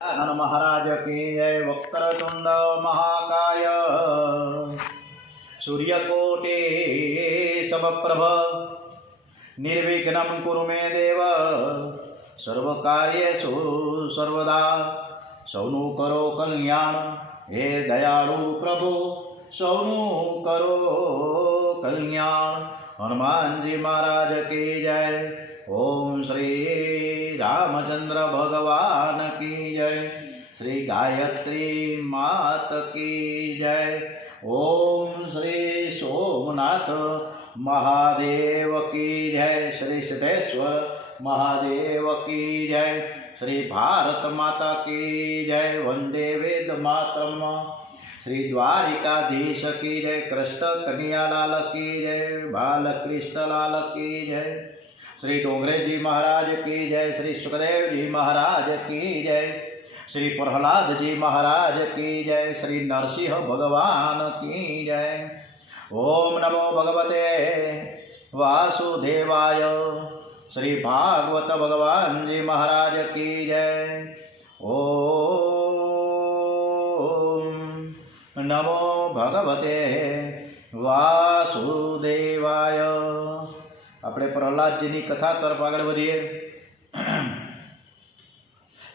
None महाराज की जय। वक्रतुंड महाकाय सूर्यकोटि समप्रभ निर्विघ्नं कुरु मे देव। सर्वकार्येषु सर्वदा सौनु करो कल्याण। हे दयाळु प्रभु सौनु करो कल्याण। हनुमान जी महाराज की जय। ओम श्री रामचंद्र भगवान की जय। श्री गायत्री मात की जय। ओम श्री सोमनाथ महादेव की जय। श्री सिद्धेश्वर महादेव की जय। श्री भारत माता की जय। वंदे वेद मातरम। श्री द्वारिकाधीश की जय। कृष्ण कन्हैयालाल की जय। बालकृष्ण लाल की जय। श्री डोंगरे जी महाराज की जय। श्री सुखदेव जी महाराज की जय। श्री प्रहलाद जी महाराज की जय। श्री नरसिंह भगवान की जय। ओम नमो भगवते वासुदेवाय। श्री भागवत भगवान जी महाराज की जय। ओम नमो भगवते वासुदेवाय। આપણે પ્રહલાદજીની કથા તરફ આગળ વધીએ।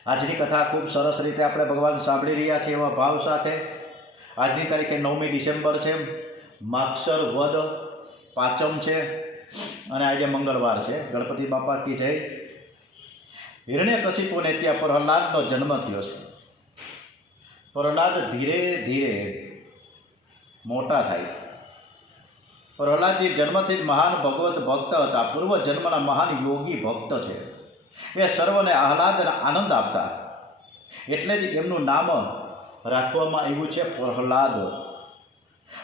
આજની કથા ખૂબ સરસ રીતે આપણે ભગવાન સાંભળી રહ્યા છીએ એવા ભાવ સાથે। આજની તારીખે 9મી ડિસેમ્બર છે, માગસર વદ પાંચમ છે અને આજે મંગળવાર છે। ગણપતિ બાપા કી જય। હિરણ્યકશિપુને ત્યાં પ્રહલાદનો જન્મ થયો છે। પ્રહલાદ ધીરે ધીરે મોટા થાય છે। પ્રહલાદજી જન્મથી જ મહાન ભગવત ભક્ત હતા। પૂર્વ જન્મના મહાન યોગી ભક્ત છે। એ સર્વને આહલાદ અને આનંદ આપતા, એટલે જ એમનું નામ રાખવામાં આવ્યું છે પ્રહલાદ।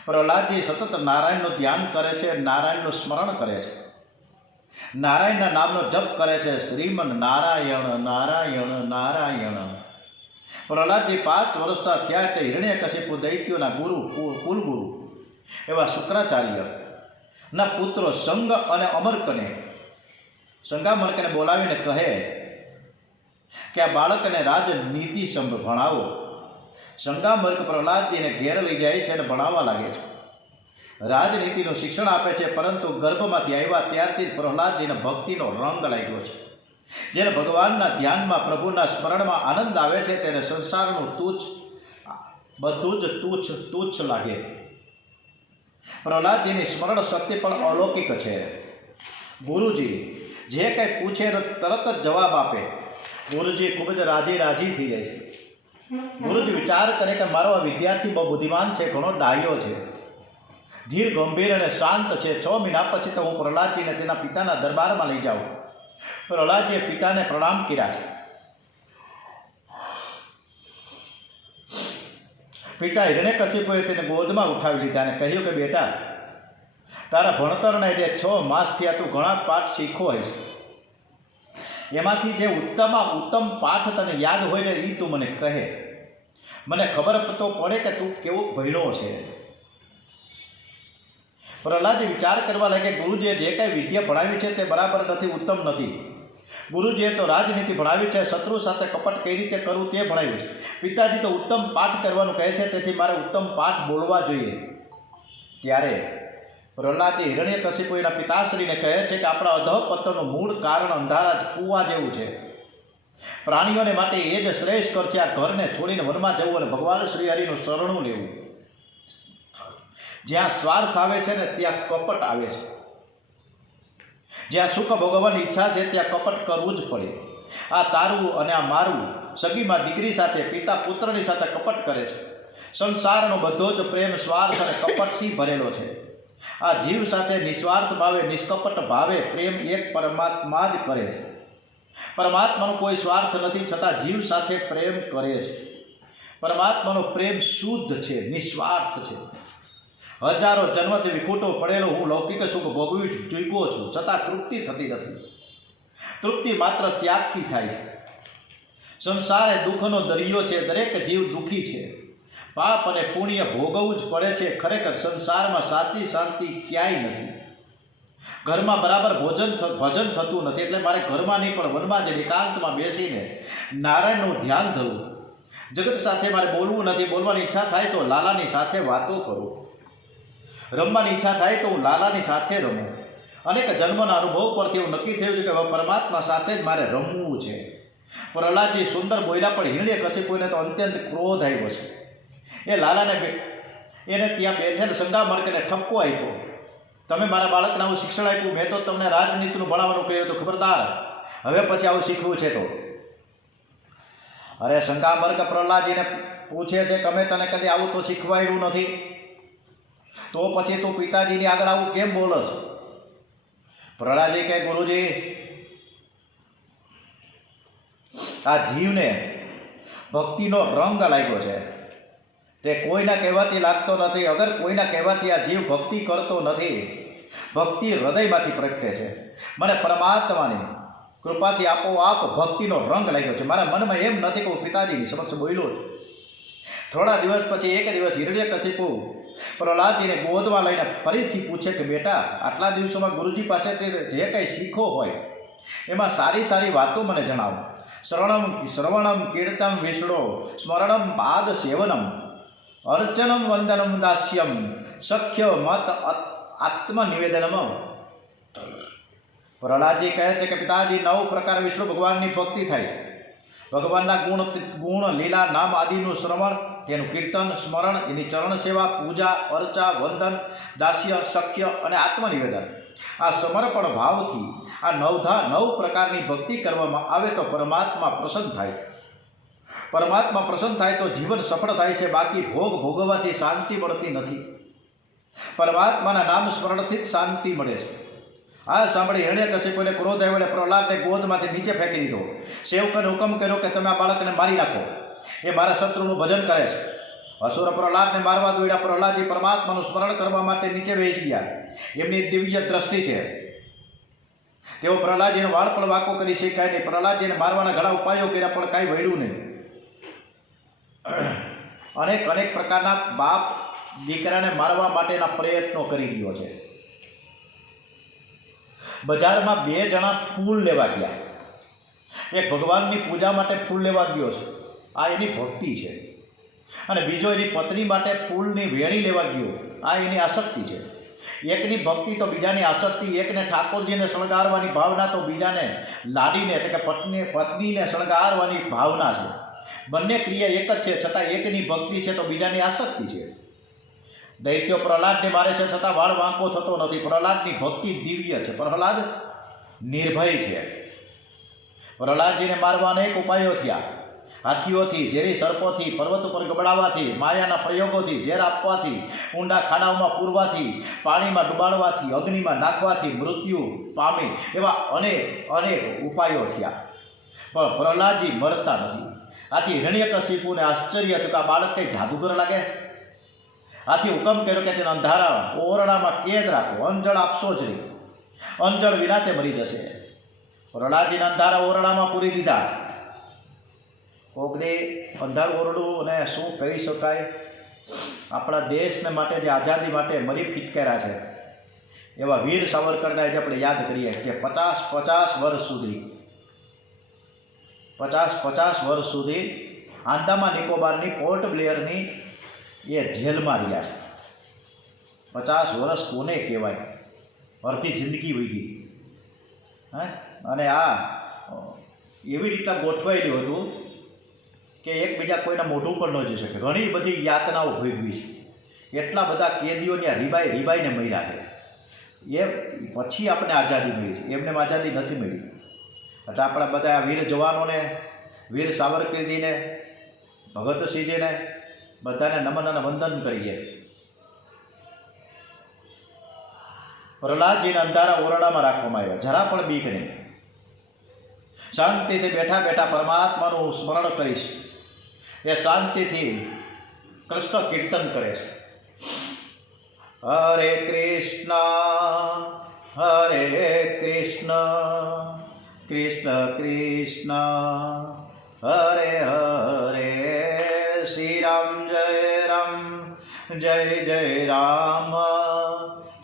પ્રહલાદજી સતત નારાયણનું ધ્યાન કરે છે, નારાયણનું સ્મરણ કરે છે, નારાયણના નામનો જપ કરે છે। શ્રીમન નારાયણ નારાયણ નારાયણ। પ્રહલાદજી 5 વર્ષના થયા એટલે હિરણ્યકશિપુ દૈત્યોના ગુરુ કુલગુરુ એવા શુક્રાચાર્ય ના પુત્રો સંગ અને અમર્કને સંગામર્કને બોલાવીને કહે કે આ બાળકને રાજનીતિ ભણાવો। સંગામર્ક પ્રહલાદજીને ઘેર લઈ જાય છે અને ભણાવવા લાગે છે, રાજનીતિનું શિક્ષણ આપે છે। પરંતુ ગર્ભમાંથી આવ્યા ત્યારથી જ પ્રહલાદજીને ભક્તિનો રંગ લાગ્યો છે। જેને ભગવાનના ધ્યાનમાં પ્રભુના સ્મરણમાં આનંદ આવે છે તેને સંસારનું તુચ્છ બધું જ તુચ્છ લાગે। પ્રહલાદજીની સ્મરણ શક્તિ પણ અલૌકિક છે। ગુરુજી જે કંઈ પૂછે તરત જ જવાબ આપે। ગુરુજી ખૂબ જ રાજી થઈ જાય છે। ગુરુજી વિચાર કરે કે મારો આ વિદ્યાર્થી બહુ બુદ્ધિમાન છે, ઘણો ડાહ્યો છે, ધીર ગંભીર અને શાંત છે। 6 મહિના પછી તો હું પ્રહલાદજીને તેના પિતાના દરબારમાં લઈ જાઉં। પ્રહલાદજીએ પિતાને પ્રણામ કર્યા છે। પિતા હિરણ્યકશિપુએ તેને ગોદમાં ઉઠાવી લીધા અને કહ્યું કે બેટા, તારા ભણતરના જે 6 માસ થયા તું ઘણા પાઠ શીખો હોઈશ, એમાંથી જે ઉત્તમ પાઠ તને યાદ હોય ને એ તું મને કહે, મને ખબર તો પડે કે તું કેવો ભણ્યો છે। પ્રહલાદ વિચાર કરવા લાગે, ગુરુજીએ જે કંઈ વિદ્યા ભણાવી છે તે બરાબર નથી, ઉત્તમ નથી। ગુરુજીએ તો રાજનીતિ ભણાવી છે, શત્રુ સાથે કપટ કઈ રીતે કરવું તે ભણાવ્યું છે। પિતાજી તો ઉત્તમ પાઠ કરવાનું કહે છે, તેથી મારે ઉત્તમ પાઠ બોલવા જોઈએ। ત્યારે પ્રહલાદજી હિરણ્યકશિપુના પિતાશ્રીને કહે છે કે આપણા અધઃપતનનું મૂળ કારણ અંધારા જ કૂવા જેવું છે। પ્રાણીઓને માટે એ જ શ્રેષ્ઠ છે આ ઘરને છોડીને વનમાં જવું અને ભગવાન શ્રી હરિનું શરણું લેવું। જ્યાં સ્વાર્થ આવે છે ને ત્યાં કપટ આવે છે, જ્યાં સુખ ભોગવવાની ઈચ્છા છે ત્યાં કપટ કરવું જ પડે। આ તારું અને આ મારું, સગીમાં દીકરી સાથે, પિતા પુત્રની સાથે કપટ કરે છે। સંસારનો બધો જ પ્રેમ સ્વાર્થ અને કપટથી ભરેલો છે। આ જીવ સાથે નિસ્વાર્થ ભાવે નિષ્કપટ ભાવે પ્રેમ એક પરમાત્મા જ કરે છે। પરમાત્માનો કોઈ સ્વાર્થ નથી, છતાં જીવ સાથે પ્રેમ કરે છે। પરમાત્માનો પ્રેમ શુદ્ધ છે, નિસ્વાર્થ છે। હજારો જન્મથી વિખૂટો પડેલો હું લૌકિક સુખ ભોગવી ચૂક્યો છું, છતાં તૃપ્તિ થતી નથી। તૃપ્તિ માત્ર ત્યાગથી થાય છે। સંસાર એ દુઃખનો દરિયો છે, દરેક જીવ દુઃખી છે। પાપ અને પુણ્ય ભોગવવું જ પડે છે। ખરેખર સંસારમાં સાચી શાંતિ ક્યાંય નથી। ઘરમાં બરાબર ભજન થતું નથી, એટલે મારે ઘરમાં નહીં પણ વનમાં જ એકાંતમાં બેસીને નારાયણનું ધ્યાન ધરવું. જગત સાથે મારે બોલવું નથી. બોલવાની ઈચ્છા થાય તો લાલાની સાથે વાતો કરું. રમવાની ઈચ્છા થાય તો હું લાલાની સાથે રમું. અનેક જન્મના અનુભવ પરથી એવું નક્કી થયું છે કે હવે પરમાત્મા સાથે જ મારે રમવું છે. પ્રહલાદજી સુંદર બોલ્યા, પણ હિરણ્યકશિપુને તો અત્યંત ક્રોધ આવ્યો છે. એ લાલાને એને ત્યાં બેઠેલ સંગામર્કને ઠપકો આપ્યો, તમે મારા બાળકને આવું શિક્ષણ આપ્યું, મેં તો તમને રાજનીતિનું ભણાવવાનું કહ્યું હતું, ખબરદાર હવે પછી આવું શીખવું છે તો. અરે સંગામર્ક પ્રહલાદજીને પૂછે છે કે અમે તને કદી આવું તો શીખવાડ્યું નથી, તો પછી તું પિતાજીની આગળ આવું કેમ બોલો છો? પ્રહલાદજી કહે, ગુરુજી, આ જીવને ભક્તિનો રંગ લાગ્યો છે, તે કોઈના કહેવાથી લાગતો નથી. અગર કોઈના કહેવાથી આ જીવ ભક્તિ કરતો નથી, ભક્તિ હૃદયમાંથી પ્રગટે છે. મને પરમાત્માની કૃપાથી આપોઆપ ભક્તિનો રંગ લાગ્યો છે. મારા મનમાં એમ નથી કે હું પિતાજીની સમક્ષ બોલ્યો છું. થોડા દિવસ પછી એક દિવસ હિરણ્યકશિપુ પ્રહલાદજીને ગોદમાં લઈને ફરીથી પૂછે કે બેટા, આટલા દિવસોમાં ગુરુજી પાસેથી જે કંઈ શીખો હોય એમાં સારી સારી વાતો મને જણાવો. શ્રવણમ કીર્તમ વિષ્ણુ સ્મરણમ પાદ સેવનમ અર્ચનમ વંદનમ દાસ્યમ સખ્ય મત આત્મનિવેદનમ. પ્રહલાદજી કહે છે કે પિતાજી, 9 પ્રકાર વિષ્ણુ ભગવાનની ભક્તિ થાય છે. ભગવાનના ગુણ લીલા નામ આદિનું શ્રવણ, તેનું કીર્તન સ્મરણ, એની ચરણ સેવા, પૂજા અર્ચા, વંદન, દાસ્ય, સખ્ય અને આત્મનિવેદન. આ સમર્પણ ભાવથી આ 9 પ્રકારની ભક્તિ કરવામાં આવે તો પરમાત્મા પ્રસન્ન થાય. પરમાત્મા પ્રસન્ન થાય તો જીવન સફળ થાય છે, બાકી ભોગ ભોગવવાથી શાંતિ મળતી નથી. પરમાત્માના નામ સ્મરણથી જ શાંતિ મળે છે. આ સાંભળી હિરણ્યકશિપુને ક્રોધ આવ્યો એટલે પ્રહલાદને ગોદમાંથી નીચે ફેંકી દીધો. સેવકને હુકમ કર્યો કે તમે આ બાળકને મારી નાખો, એ મારા શત્રુનું ભજન કરે છે. અસુર પ્રહલાદને મારવા દોડ્યા. પ્રહલાદજી પરમાત્માનું સ્મરણ કરવા માટે નીચે બેસી ગયા. એમની દિવ્ય દ્રષ્ટિ છે. તેઓ પ્રહલાદજીનો વાળ પણ વાંકો કરી શીખાય નહીં. પ્રહલાદજીને મારવાના ઘણા ઉપાયો કર્યા પણ કાંઈ વળ્યું નહીં. અનેક પ્રકારના બાપ દીકરાને મારવા માટેના પ્રયત્નો કરી રહ્યો છે. બજારમાં 2 જણા ફૂલ લેવા ગયા. એક ભગવાનની પૂજા માટે ફૂલ લેવા ગયો છે, આ એની ભક્તિ છે. અને બીજો એની પત્ની માટે ફૂલની વેણી લેવા ગયો, આ એની આસક્તિ છે. એકની ભક્તિ તો બીજાની આસક્તિ. એકને ઠાકોરજીને શણગારવાની ભાવના તો બીજાને લાડીને એટલે કે પત્નીને શણગારવાની ભાવના છે. બંને ક્રિયા એક જ છે, છતાં એકની ભક્તિ છે તો બીજાની આસક્તિ છે. દૈત્યો પ્રહલાદને મારે છે છતાં વાળ વાંકો થતો નથી. પ્રહલાદની ભક્તિ દિવ્ય છે. પ્રહલાદ નિર્ભય છે. પ્રહલાદજીને મારવા અનેક ઉપાયો થયા. હાથીઓથી, ઝેરી સર્પોથી, પર્વત ઉપર ગબડાવવાથી, માયાના પ્રયોગોથી, ઝેર આપવાથી, ઊંડા ખાડાઓમાં પૂરવાથી, પાણીમાં ડુબાડવાથી, અગ્નિમાં નાખવાથી મૃત્યુ પામી, એવા અનેક ઉપાયો થયા. પણ પ્રહલાદજી મરતા નથી. આથી હિરણ્યકશિપુને આશ્ચર્ય થયું કે આ બાળક કંઈ જાદુગર લાગે. આથી હુકમ કર્યો કે તેને અંધારા ઓરડામાં કેદ રાખો, અંજળ આપશો જ નહીં. અંજળ વિના તે મરી જશે. પ્રહલાદજીને અંધારા ઓરડામાં પૂરી દીધા. કોકને અંધાર ઓરડું અને શું કહી શકાય, આપણા દેશને માટે જે આઝાદી માટે મરી ફિટકાર્યા છે એવા વીર સાવરકરને આજે આપણે યાદ કરીએ કે 50 વર્ષ સુધી આંદામાન નિકોબારની પોર્ટ બ્લેયરની એ જેલમાં રહ્યા છે. 50 વર્ષ કોને કહેવાય? અડધી જિંદગી વહી ગઈ. અને આ એવી રીતના ગોઠવાયેલું હતું કે એકબીજા કોઈના મોઢું પણ ન જોઈ શકે. ઘણી બધી યાતનાઓ ભોગવી છે. એટલા બધા કેદીઓને રીબાઈને મર્યા છે. એ પછી આપણે આઝાદી મળી છે, એમને આઝાદી નથી મળી. એટલે આપણા બધા વીર જવાનોને, વીર સાવરકરજીને, ભગતસિંહજીને બધાને નમન અને વંદન કરીએ. પ્રહલાદજીને અંધારા ઓરડામાં રાખવામાં આવ્યા, જરા પણ બીક નહીં. શાંતિથી બેઠા બેઠા પરમાત્માનું સ્મરણ કરીશ. એ શાંતિથી કૃષ્ણ કીર્તન કરે છે. હરે કૃષ્ણ કૃષ્ણ કૃષ્ણ હરે હરે, શ્રી રામ જય રામ, જય જય રામ,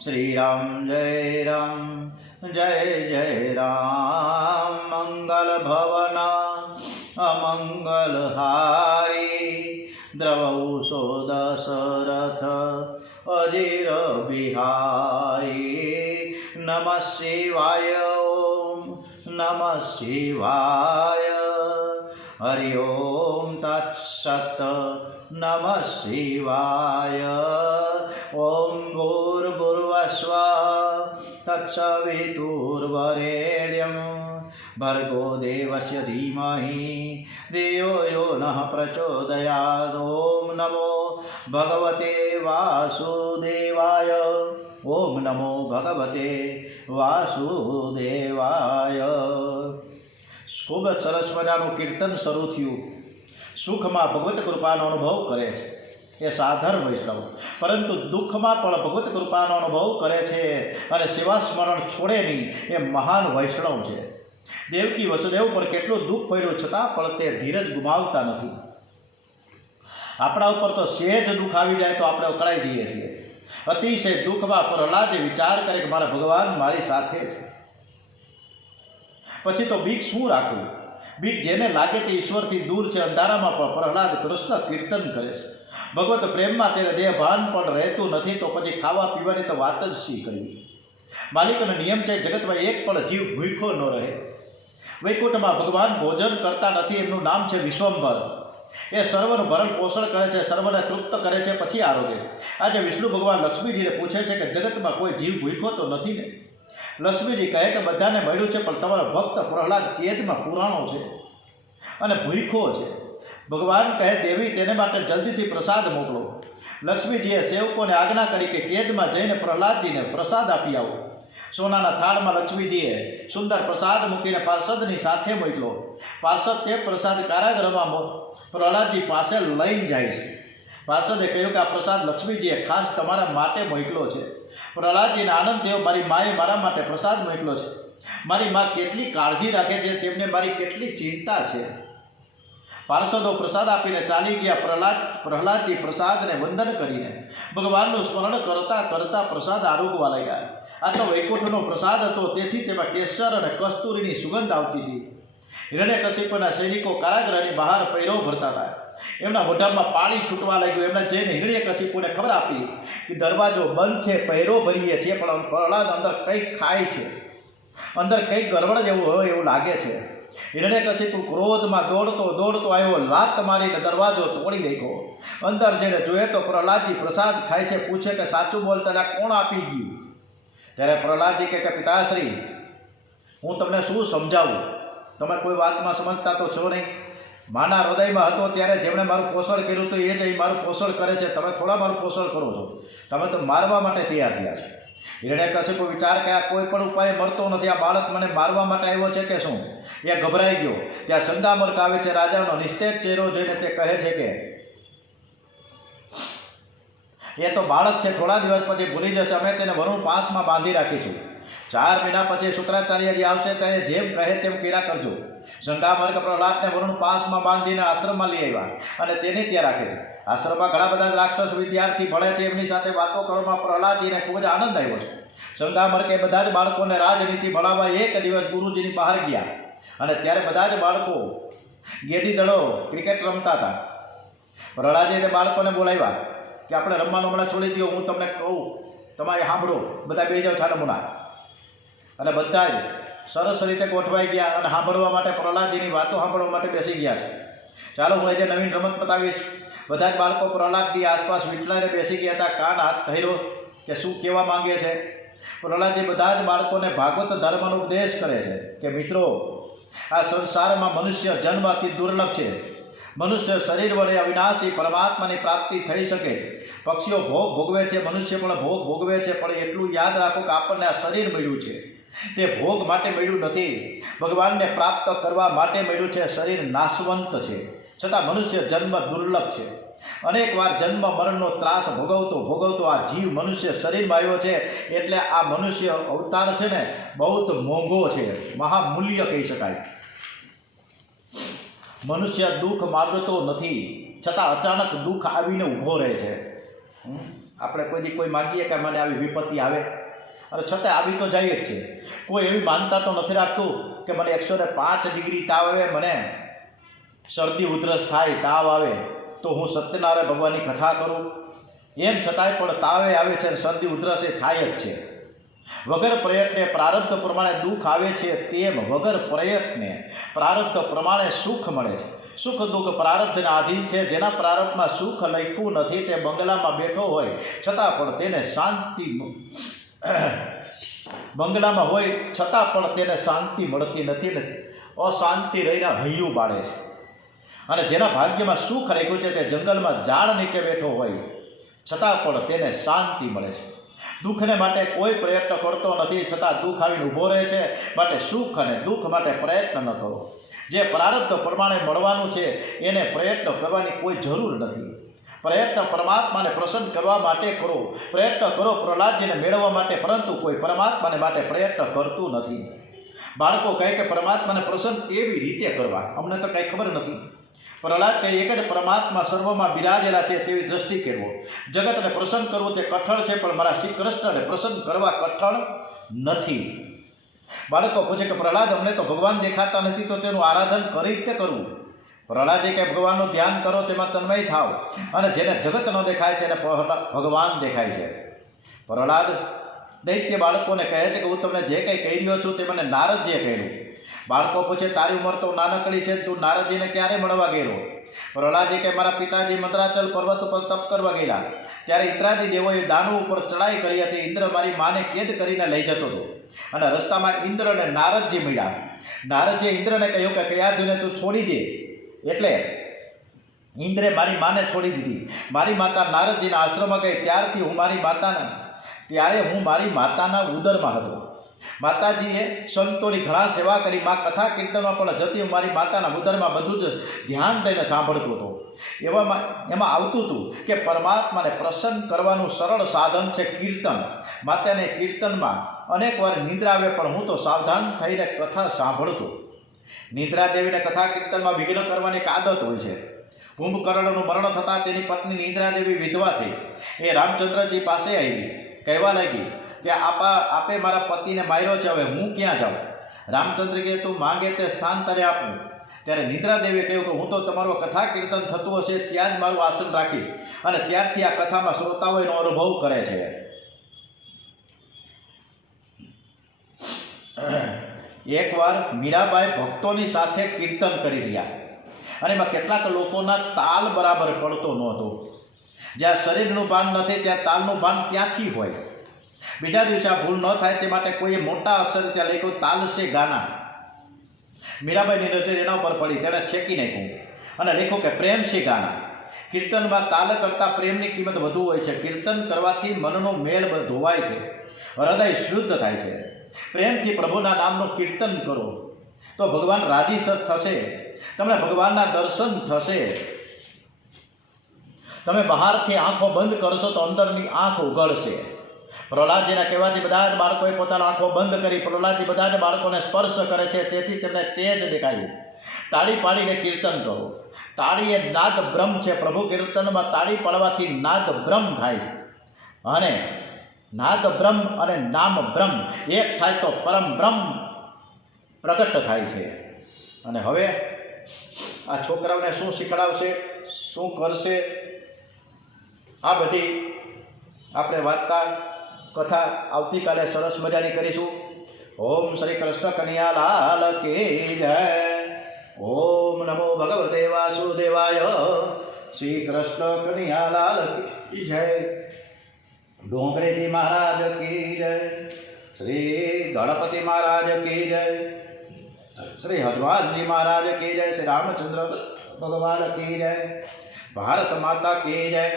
શ્રી રામ જય જય રામ મંગલ ભવના અમંગલ હારી દ્રવૌસો દશરથ અજીર બિહારી નમઃ શિવાય ઓમ નમઃ શિવાય હરિ ઓમ તત્સત નમઃ શિવાય ઓમ ભૂર્ભુવસ્વ તત્સવિતુર્વરેણ્યં ભર્ગો દેવસ્ય ધીમહિ ધિયો યો નઃ પ્રચોદયાत् ઓમ નમો ભગવતે વાસુદેવાય ઓમ નમો ભગવતે વાસુદેવાય. ખૂબ સરસ મજાનું કીર્તન શરૂ થયું. સુખમાં ભગવત કૃપાનો અનુભવ કરે છે એ સાધારણ વૈષ્ણવ, પરંતુ દુઃખમાં પણ ભગવત કૃપાનો અનુભવ કરે છે અને સેવા સ્મરણ છોડે નહીં એ મહાન વૈષ્ણવ છે. દેવકી વસુદેવ પર કેટલું દુઃખ પડ્યું છતાં પણ તે ધીરજ ગુમાવતા નથી. આપણા ઉપર તો સહેજ દુઃખ આવી જાય તો આપણે અકળાઈ જઈએ છીએ. અતિશય દુઃખમાં પ્રહલાદ વિચાર કરે કે મારા ભગવાન મારી સાથે છે, પછી તો બીક શું રાખવું? બીક જેને લાગે તે ઈશ્વરથી દૂર છે. અંધારામાં પણ પ્રહલાદ કૃષ્ણ કીર્તન કરે છે. ભગવત પ્રેમમાં તેને દેહભાન પણ રહેતું નથી, તો પછી ખાવા પીવાની તો વાત જ શી કરવી? માલિકનો નિયમ છે જગતમાં એક પણ જીવ ભૂખ્યો ન રહે. વૈકુંઠમાં ભગવાન ભોજન કરતા નથી, એમનું નામ છે વિશ્વંભર. એ સર્વનું ભરણ પોષણ કરે છે, સર્વને તૃપ્ત કરે છે, પછી આરોગે છે. આજે વિષ્ણુ ભગવાન લક્ષ્મીજીને પૂછે છે કે જગતમાં કોઈ જીવ ભૂખ્યો તો નથી ને? લક્ષ્મીજી કહે કે બધાને મળ્યું છે, પણ તમારો ભક્ત પ્રહલાદ કેદમાં પુરાણો છે અને ભૂખ્યો છે. ભગવાન કહે દેવી તેને માટે જલ્દીથી પ્રસાદ મોકલો. લક્ષ્મીજીએ સેવકોને આજ્ઞા કરી કે કેદમાં જઈને પ્રહલાદજીને પ્રસાદ આપી આવો. સોનાના થાળમાં લક્ષ્મીજીએ સુંદર પ્રસાદ મૂકીને પાર્ષદની સાથે મોકલો. પાર્ષદ તે પ્રસાદ કારાગૃહમાં પ્રહલાદજી પાસે લઈને જાય છે. પાર્ષદે કહ્યું કે આ પ્રસાદ લક્ષ્મીજીએ ખાસ તમારા માટે મોકલો છે. પ્રહલાદજીને આનંદ થયો, મારી માએ મારા માટે પ્રસાદ મોકલો છે. મારી મા કેટલી કાળજી રાખે છે, તેમને મારી કેટલી ચિંતા છે. પાર્ષદો પ્રસાદ આપીને ચાલી ગયા. પ્રહલાદજી પ્રસાદને વંદન કરીને ભગવાનનું સ્મરણ કરતા કરતા પ્રસાદ આરોગવા લાગ્યા. આ તો વૈકુંઠનો પ્રસાદ હતો, તેથી તેમાં કેસર અને કસ્તુરીની સુગંધ આવતી હતી. હિરણ્યકશિપુના સૈનિકો કારાગૃહની બહાર પૈરો ભરતા હતા. એમના મોઢામાં પાણી છૂટવા લાગ્યું. એમણે જઈને હિરણ્યકશિપુને ખબર આપી કે દરવાજો બંધ છે, પૈરો ભરીએ છીએ, પણ પ્રહલાદ અંદર કંઈક ખાય છે, અંદર કંઈક ગરબડ જેવું હોય એવું લાગે છે. હિરણ્યકશિપુ ક્રોધમાં દોડતો આવ્યો, લાત મારીને દરવાજો તોડી નાખ્યો. અંદર જઈને જોઈએ તો પ્રહલાદજી પ્રસાદ ખાય છે. પૂછે કે સાચું બોલ, તને કોણ આપી ગયું? ત્યારે પ્રહલાદજી કહે કે પિતાશ્રી, હું તમને શું સમજાવું? તમે કોઈ વાતમાં સમજતા તો છો નહીં. માના હૃદયમાં હતો ત્યારે જેમણે મારું પોષણ કર્યું હતું એ જ અહીં મારું પોષણ કરે છે. તમે થોડા મારું પોષણ કરો છો, તમે તો મારવા માટે તૈયાર થયા છો. હિરણ્યકશિપુ વિચાર કે આ કોઈ પણ ઉપાય મળતો નથી, આ બાળક મને મારવા માટે આવ્યો છે કે શું? એ ગભરાઈ ગયો. ત્યાં સંદામર્ક આવે છે. રાજાનો નિસ્તેજ ચહેરો જોઈને તે કહે છે કે એ તો બાળક છે, થોડા દિવસ પછી ભૂલી જશે. અમે તેને વરુણ પાસમાં બાંધી રાખીશું. 4 મહિના પછી શુક્રાચાર્યજી આવશે, તેને જેમ કહે તેમ કર્યા કરજો. સંદામર્ક પ્રહલાદને વરુણ પાસમાં બાંધીને આશ્રમમાં લઈ આવ્યા અને તેને ત્યાં રાખે છે. આશ્રમમાં ઘણા બધા રાક્ષસ વિદ્યાર્થી ભણે છે. એમની સાથે વાતો કરવામાં પ્રહલાદજીને ખૂબ જ આનંદ આવ્યો છે. સંદામર્કે બધા જ બાળકોને રાજનીતિ ભણાવવા એક દિવસ ગુરુજીની બહાર ગયા અને ત્યારે બધા જ બાળકો ગેડી દડો ક્રિકેટ રમતા હતા. પ્રહલાદજીએ તે બાળકોને બોલાવ્યા કે આપણે રમવાનું હમણાં છોડી દો, હું તમને કહું, તમારે સાંભળો, બધા બેસી જાઓ છાનમુના. અને બધા જ સરસ રીતે ગોઠવાઈ ગયા અને સાંભળવા માટે, પ્રહલાદજીની વાતો સાંભળવા માટે બેસી ગયા છે. ચાલો હું આજે નવીન રમત બતાવીશ. બધા જ બાળકો પ્રહલાદની આસપાસ વીંટળાઈને બેસી ગયા હતા. કાન હાથ ધર્યો કે શું કહેવા માંગે છે. પ્રહલાદજી બધા જ બાળકોને ભાગવત ધર્મનો ઉપદેશ કરે છે કે મિત્રો, આ સંસારમાં મનુષ્ય જન્મ અતિ દુર્લભ છે. મનુષ્ય શરીર વડે અવિનાશી પરમાત્માની પ્રાપ્તિ થઈ શકે. પક્ષીઓ ભોગ ભોગવે છે, મનુષ્ય પણ ભોગ ભોગવે છે, પણ એટલું યાદ રાખો કે આપણને આ શરીર મળ્યું છે તે ભોગ માટે મળ્યું નથી, ભગવાનને પ્રાપ્ત કરવા માટે મળ્યું છે. શરીર નાશવંત છે, છતાં મનુષ્ય જન્મ દુર્લભ છે. અનેક વાર જન્મ મરણનો ત્રાસ ભોગવતો આ જીવ મનુષ્ય શરીરમાં આવ્યો છે. એટલે આ મનુષ્ય અવતાર છે ને બહુ મોંઘો છે, મહામૂલ્ય કહી શકાય. મનુષ્ય દુઃખ માગતો નથી, છતાં અચાનક દુઃખ આવીને ઊભો રહે છે. આપણે કોઈ માગીએ કે મને આવી વિપત્તિ આવે, અને છતાં આવી તો જાય જ છે. કોઈ એવી માનતા તો નથી રાખતું કે મને 105 ડિગ્રી તાવ આવે, મને શરદી ઉધરસ થાય, તાવ આવે તો હું સત્યનારાયણ ભગવાનની કથા કરું. એમ છતાંય પણ તાવે આવે છે અને શરદી ઉધરસ એ થાય જ છે. વગર પ્રયત્ને પ્રારબ્ધ પ્રમાણે દુઃખ આવે છે, તેમ વગર પ્રયત્ને પ્રારબ્ધ પ્રમાણે સુખ મળે છે. સુખ દુઃખ પ્રારબ્ધના આધીન છે. જેના પ્રારબ્ધમાં સુખ લખ્યું નથી તે બંગલામાં બેઠો હોય છતાં પણ તેને શાંતિ, બંગલામાં હોય છતાં પણ તેને શાંતિ મળતી નથી ને અશાંતિ રહીને હૈયું બાળે છે. અને જેના ભાગ્યમાં સુખ લખ્યું છે તે જંગલમાં ઝાડ નીચે બેઠો હોય છતાં પણ તેને શાંતિ મળે છે. દુઃખને માટે કોઈ પ્રયત્ન કરતો નથી છતાં દુઃખ આવીને ઊભો રહે છે. માટે સુખ અને દુઃખ માટે પ્રયત્ન ન કરો. જે પ્રારબ્ધ પ્રમાણે મળવાનું છે એને પ્રયત્ન કરવાની કોઈ જરૂર નથી. પ્રયત્ન પરમાત્માને પ્રસન્ન કરવા માટે કરો. પ્રયત્ન કરો પ્રહલાદજીને મેળવવા માટે, પરંતુ કોઈ પરમાત્માને માટે પ્રયત્ન કરતું નથી. બાળકો કહે કે પરમાત્માને પ્રસન્ન કેવી રીતે કરવા, અમને તો કંઈ ખબર નથી. પ્રહલાદ કહે એક જ પરમાત્મા સર્વમાં બિરાજેલા છે તેવી દ્રષ્ટિ કેળવો. જગતને પ્રસન્ન કરવું તે કઠણ છે, પણ મારા શ્રી કૃષ્ણને પ્રસન્ન કરવા કઠણ નથી. બાળકો પૂછે કે પ્રહલાદ અમને તો ભગવાન દેખાતા નથી, તો તેનું આરાધન કઈ રીતે કરવું? પ્રહલાદે કે ભગવાનનું ધ્યાન કરો, તેમાં તન્મય થાવ, અને જેને જગત ન દેખાય તેને ભગવાન દેખાય છે. પ્રહલાદ દૈત્ય બાળકોને કહે છે કે હું તમને જે કંઈ કહી રહ્યો છું તે મને નારદજીએ કહ્યું. બાળકો પૂછે તારી ઉંમર તો નાનકડી છે, તું નારદજીને ક્યારે મળવા ગયેલો? પ્રહલાદજી કે મારા પિતાજી મંદરાચલ પર્વત ઉપર તપ કરવા ગયેલા, ત્યારે ઇન્દ્રાદી દેવોએ દાનવ ઉપર ચડાઈ કરી હતી. ઇન્દ્ર મારી માને કેદ કરીને લઈ જતો હતો, અને રસ્તામાં ઇન્દ્ર અને નારદજી મળ્યા. નારદજીએ ઇન્દ્રને કહ્યું કે કયાધુને તું છોડી દે. એટલે ઇન્દ્રે મારી માને છોડી દીધી. મારી માતા નારદજીના આશ્રમમાં ગઈ. ત્યારે હું મારી માતાના ઉદરમાં હતો. માતાજીએ સંતોની ઘણા સેવા કરી. મા કથા કીર્તનમાં પણ જતી. હું મારી માતાના ઉદરમાં બધું જ ધ્યાન દઈને સાંભળતો હતો. એમાં આવતું હતું કે પરમાત્માને પ્રસન્ન કરવાનું સરળ સાધન છે કીર્તન. માતાને કીર્તનમાં અનેક વાર નિંદ્રા આવે, પણ હું તો સાવધાન થઈને કથા સાંભળતો. નિંદ્રા દેવીને કથા કીર્તનમાં વિઘ્ન કરવાની એક આદત હોય છે. કુંભકર્ણનું મરણ થતાં તેની પત્ની નિંદ્રા દેવી વિધવા થઈ. એ રામચંદ્રજી પાસે આવી, કહેવા લાગી કે આપે મારા પતિને માર્યો છે, હવે હું ક્યાં જાઉં? રામચંદ્ર કહે તું માંગે તે સ્થાન તારે આપું. ત્યારે નિંદ્રા દેવીએ કહ્યું કે હું તો તમારું કથા કીર્તન થતું હશે ત્યાં જ મારું આસન રાખીશ, અને ત્યારથી આ કથામાં શ્રોતાઓ એનો અનુભવ કરે છે. એકવાર મીરાબાઈ ભક્તોની સાથે કીર્તન કરી રહ્યા, અને એમાં કેટલાક લોકોના તાલ બરાબર પડતો નહોતો. જ્યાં શરીરનું ભાન નથી ત્યાં તાલનું ભાન ક્યાંથી હોય? બીજા દિવસે આ ભૂલ ન થાય તે માટે કોઈએ મોટા અક્ષર ત્યાં લખ્યું તાલસે ગાના. મીરાબાઈની નજર એના ઉપર પડી, તેણે છેકી નાખ્યું અને લખ્યું કે પ્રેમ સે ગાના. કીર્તનમાં તાલ કરતાં પ્રેમની કિંમત વધુ હોય છે. કીર્તન કરવાથી મનનો મેળ ધોવાય છે, હૃદય શુદ્ધ થાય છે. પ્રેમથી પ્રભુના નામનું કીર્તન કરો તો ભગવાન રાજી થશે, તમને ભગવાનના દર્શન થશે. તમે બહારથી આંખો બંધ કરશો તો અંદરની આંખ ઉઘડશે. પ્રહલાદજીના કહેવાથી બધા જ બાળકોએ પોતાની આંખો બંધ કરી. પ્રહલાદજી બધા જ બાળકોને સ્પર્શ કરે છે, તેથી તેમને તેજ દેખાયું. તાળી પાડીને કીર્તન કરો. તાળી એ નાદ બ્રહ્મ છે. પ્રભુ કીર્તનમાં તાળી પાડવાથી નાદ બ્રહ્મ થાય છે, અને નાદ બ્રહ્મ અને નામ બ્રહ્મ એક થાય તો પરમ બ્રહ્મ પ્રગટ થાય છે. અને હવે આ છોકરાઓને શું શીખડાવશે, શું કરશે, આ બધી આપણે વાર્તા કથા આવતીકાલે સરસ મજાની કરીશું. ઓમ શ્રી કૃષ્ણ કનૈયાલાલ કી જય. ઓમ નમો ભગવતે વાસુદેવાય. શ્રી કૃષ્ણ કનૈયાલાલ કી જય. ડોંગરેજી મહારાજ કી જય. શ્રી ગણપતિ મહારાજ કી જય. શ્રી હનુમાનજી મહારાજ કી જય. શ્રી રામચંદ્ર ભગવાન કી જય. ભારત માતા કી જય.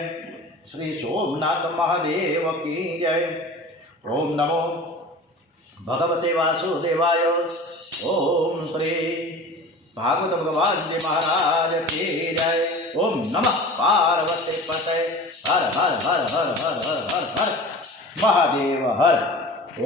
શ્રી સોમનાથ મહાદેવ કી જય. ઓમ નમો ભગવતે વાસુદેવાય. ઓમ શ્રી ભાગવત ભગવાનજી મહારાજ કી જય. ઓમ નમઃ પાર્વતી પતે. હર હર હર હર હર હર હર હર મહાદેવ હર.